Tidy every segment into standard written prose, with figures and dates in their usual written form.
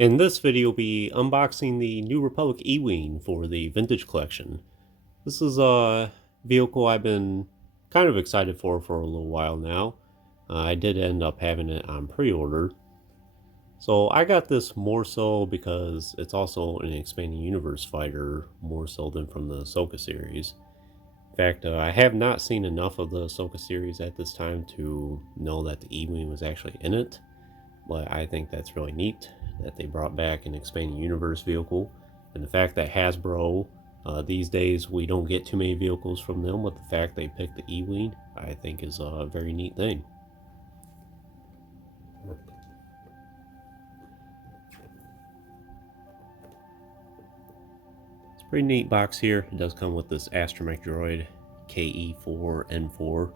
In this video, we'll be unboxing the New Republic E-Wing for the Vintage Collection. This is a vehicle I've been kind of excited for a little while now. I did end up having it on pre-order. So I got this more so because it's also an expanding universe fighter, more so than from the Ahsoka series. In fact, I have not seen enough of the Ahsoka series at this time to know that the E-Wing was actually in it. But I think that's really neat that they brought back an expanding universe vehicle, and the fact that Hasbro these days we don't get too many vehicles from them, but the fact they picked the E-Wing I think is a very neat thing. It's a pretty neat box here. It does come with this astromech droid KE4-N4.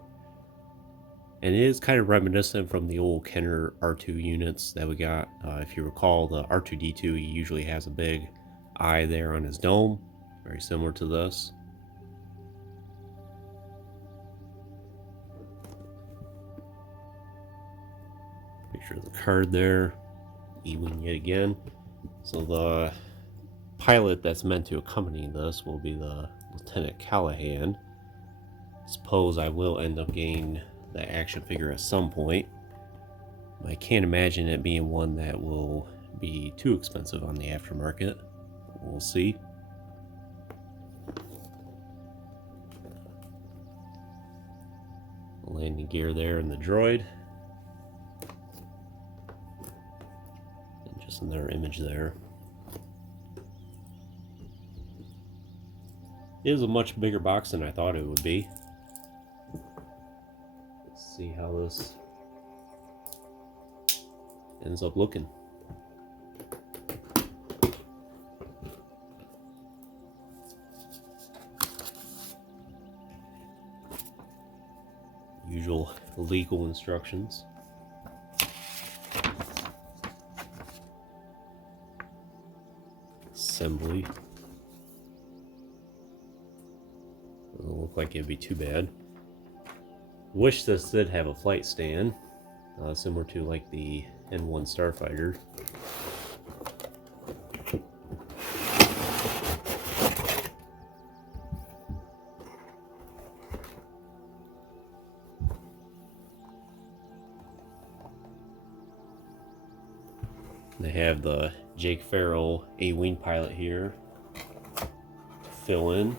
And it is kind of reminiscent from the old Kenner R2 units that we got. If you recall, the R2-D2 he usually has a big eye there on his dome, very similar to this. Picture of the card there, E-Wing yet again. So the pilot that's meant to accompany this will be the Lieutenant Callahan. I suppose I will end up getting the action figure at some point. I can't imagine it being one that will be too expensive on the aftermarket. We'll see. Landing gear there in the droid. And just another image there. It is a much bigger box than I thought it would be. Let's see how this ends up looking. Usual legal instructions. Assembly. Doesn't look like it'd be too bad. Wish this did have a flight stand, similar to like the N1 Starfighter. They have the Jake Farrell A-Wing pilot here to fill in.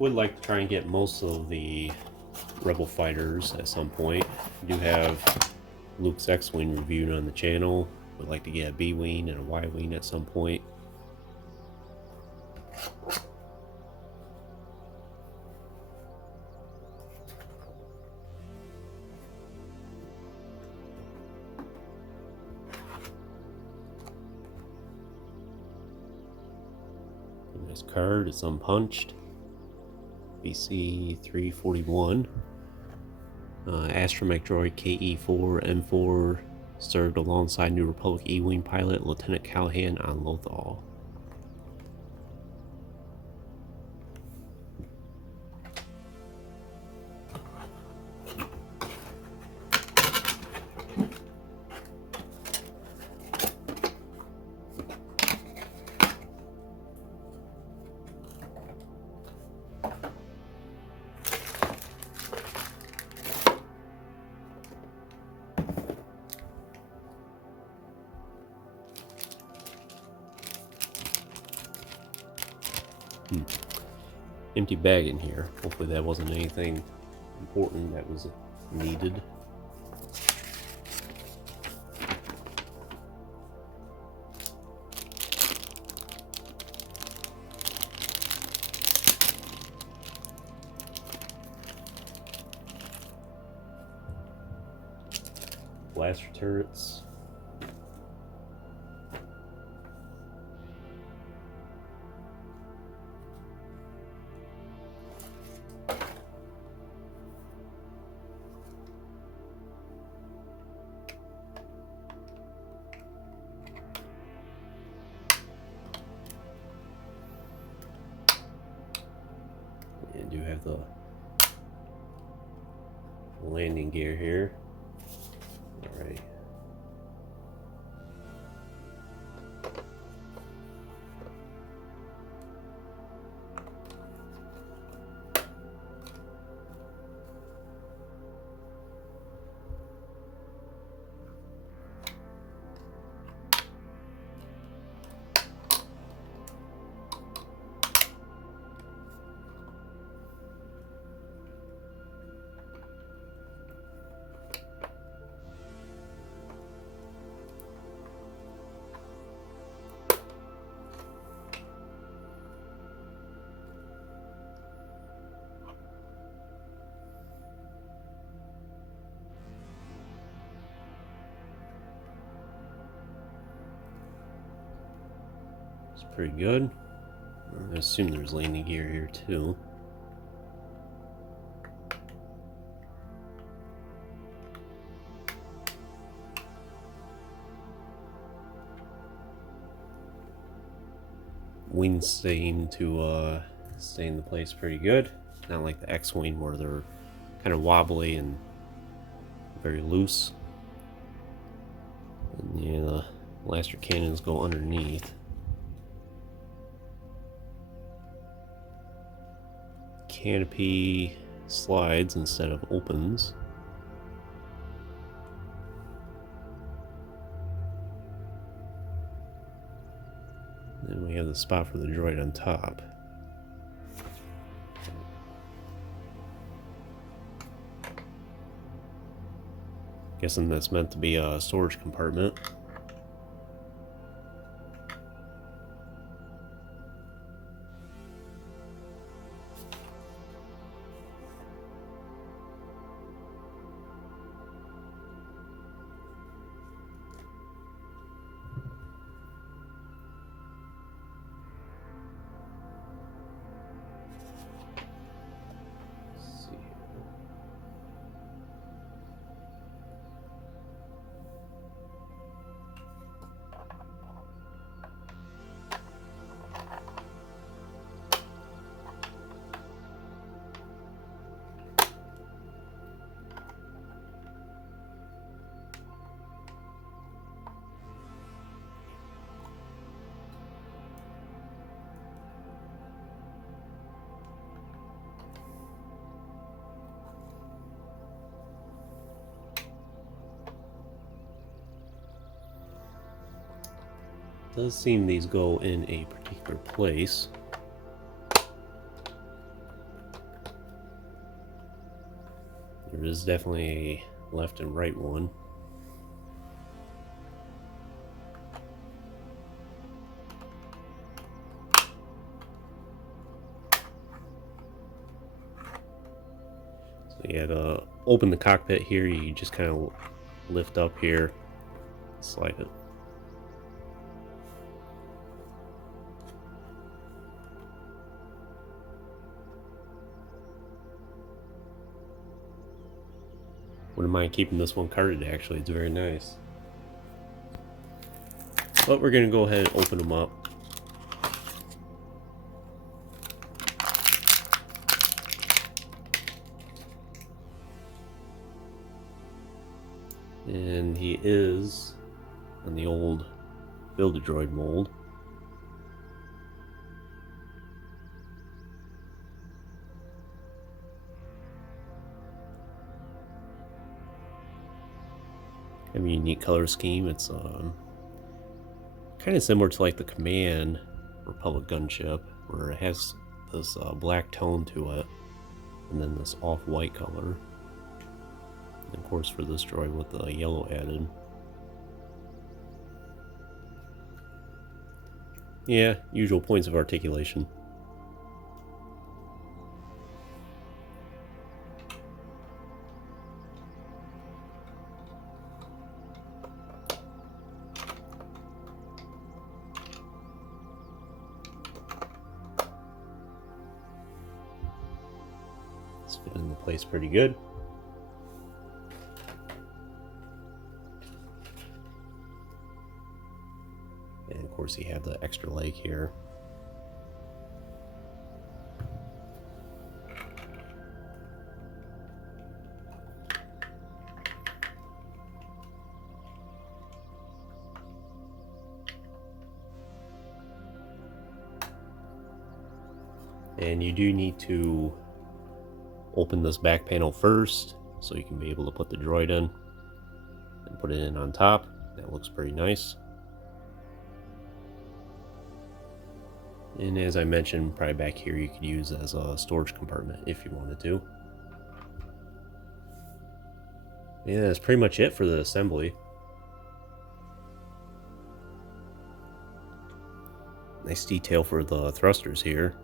Would like to try and get most of the Rebel fighters at some point. I do have Luke's X-Wing reviewed on the channel. Would like to get a B-Wing and a Y-Wing at some point. Nice card, it's unpunched. BC 341. Astromech droid KE4-N4 served alongside New Republic E-Wing pilot Lieutenant Callahan on Lothal. Empty bag in here. Hopefully that wasn't anything important that was needed. Blaster turrets. gear here. Alright. It's pretty good. I assume there's landing gear here too. Wings seem to stay in the place pretty good. Not like the X-Wing where they're kind of wobbly and very loose. And yeah, the blaster cannons go underneath. Canopy slides instead of opens. Then we have the spot for the droid on top. Guessing that's meant to be a storage compartment. Does seem these go in a particular place. There is definitely a left and right one. So yeah, to open the cockpit here, you just kind of lift up here, slide it. Wouldn't mind keeping this one carded, actually. It's very nice. But we're going to go ahead and open them up. And he is on the old Build-A-Droid mold. I mean, unique color scheme. It's kind of similar to like the Command Republic gunship, where it has this black tone to it, and then this off-white color. And of course, for this droid with the yellow added. Yeah, usual points of articulation. It's fit in the place pretty good. And of course you have the extra leg here. And you do need to open this back panel first so you can be able to put the droid in and put it in on top. That looks pretty nice. And as I mentioned, probably back here you could use as a storage compartment if you wanted to. Yeah, that's pretty much it for the assembly. Nice detail for the thrusters here.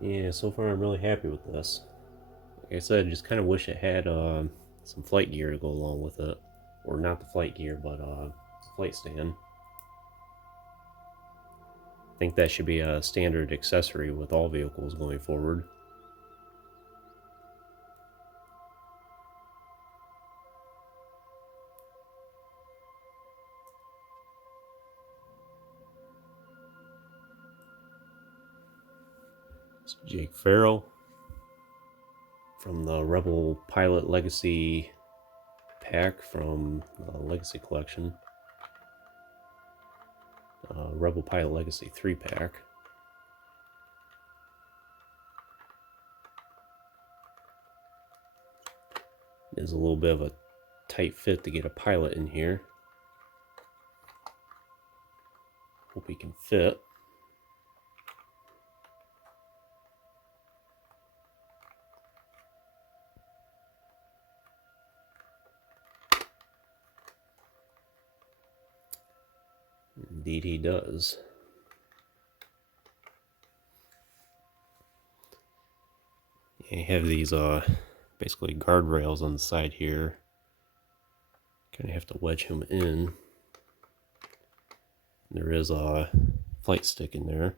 Yeah, so far I'm really happy with this. Like I said, I just kind of wish it had some flight gear to go along with it. Or not the flight gear, but flight stand. I think that should be a standard accessory with all vehicles going forward. It's Jake Farrell from the Rebel Pilot Legacy pack from the Legacy Collection. Rebel Pilot Legacy 3 pack. There's a little bit of a tight fit to get a pilot in here. Hope he can fit. Indeed he does. You have these basically guardrails on the side here. Kind of have to wedge him in. There is a flight stick in there.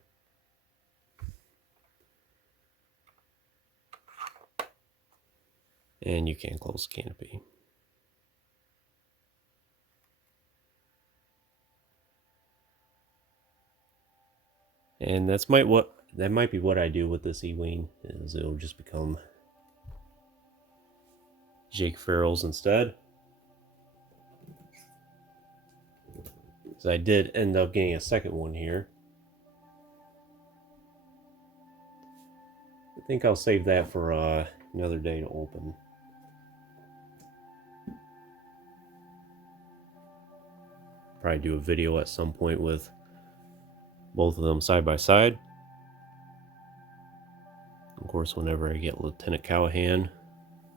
And you can close the canopy. And that might be what I do with this E-Wing, is it'll just become Jake Farrell's instead. So I did end up getting a second one here. I think I'll save that for another day to open. Probably do a video at some point with both of them side by side. Of course, whenever I get Lieutenant Callahan,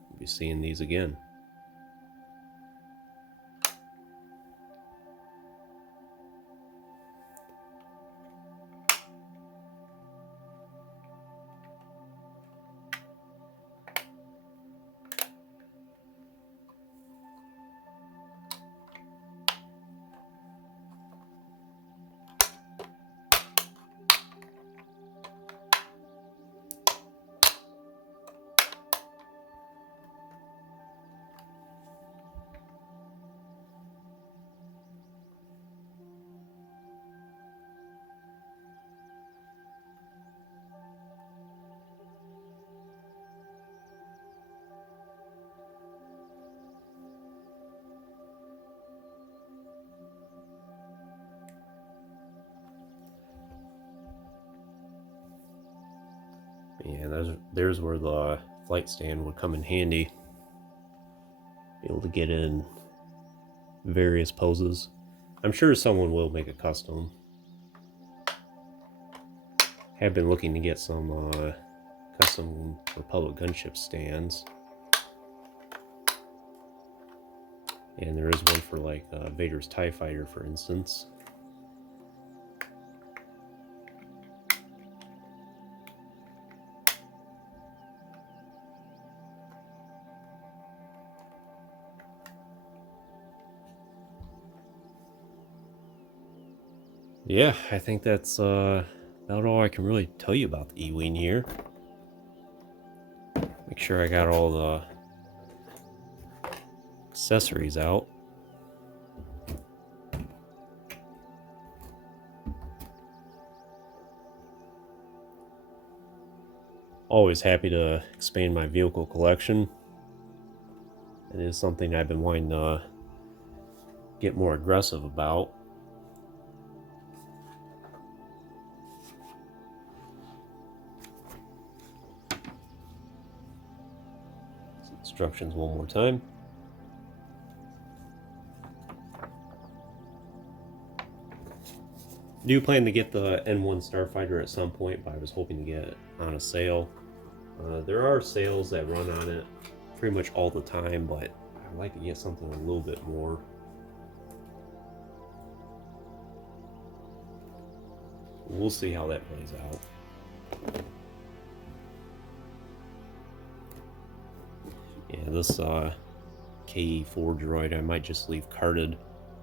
we'll be seeing these again. Yeah, there's where the flight stand would come in handy. Be able to get in various poses. I'm sure someone will make a custom. Have been looking to get some custom Republic gunship stands. And there is one for like Vader's TIE Fighter, for instance. Yeah, I think that's about all I can really tell you about the E-Wing here. Make sure I got all the accessories out. Always happy to expand my vehicle collection. It is something I've been wanting to get more aggressive about. Instructions one more time. I do plan to get the N1 Starfighter at some point, but I was hoping to get it on a sale. There are sales that run on it pretty much all the time, but I'd like to get something a little bit more. We'll see how that plays out. Yeah, this KE4 droid I might just leave carded,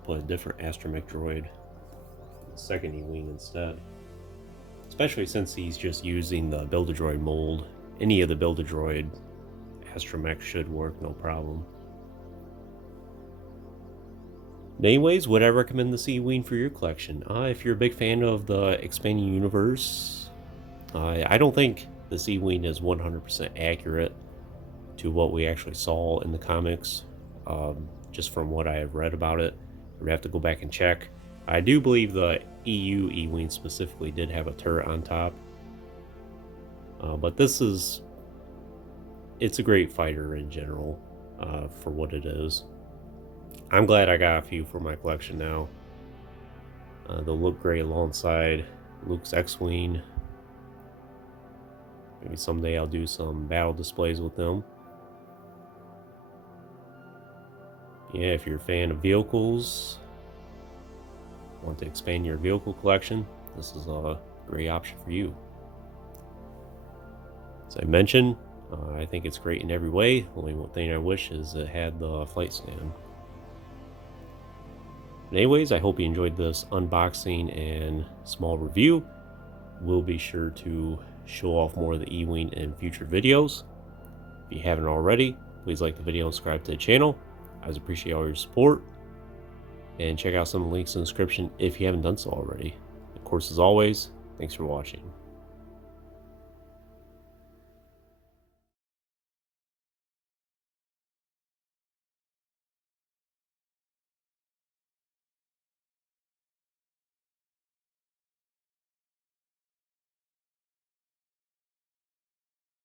put a different astromech droid, the second E-Wing instead. Especially since he's just using the Build-A-Droid mold. Any of the Build-A-Droid astromech should work, no problem. Anyways, would I recommend this E-Wing for your collection? If you're a big fan of the expanding universe, I don't think this E-Wing is 100% accurate to what we actually saw in the comics, just from what I have read about it. I would have to go back and check. I do believe the EU E-Wing specifically did have a turret on top, but it's a great fighter in general for what it is. I'm glad I got a few for my collection now. They'll look great alongside Luke's X-Wing. Maybe someday I'll do some battle displays with them. Yeah, if you're a fan of vehicles, want to expand your vehicle collection, this is a great option for you. As I mentioned, I think it's great in every way. Only one thing I wish is it had the flight stand. But anyways, I hope you enjoyed this unboxing and small review. We'll be sure to show off more of the E-Wing in future videos. If you haven't already, please like the video and subscribe to the channel. I always appreciate all your support. And check out some of the links in the description if you haven't done so already. Of course, as always, thanks for watching.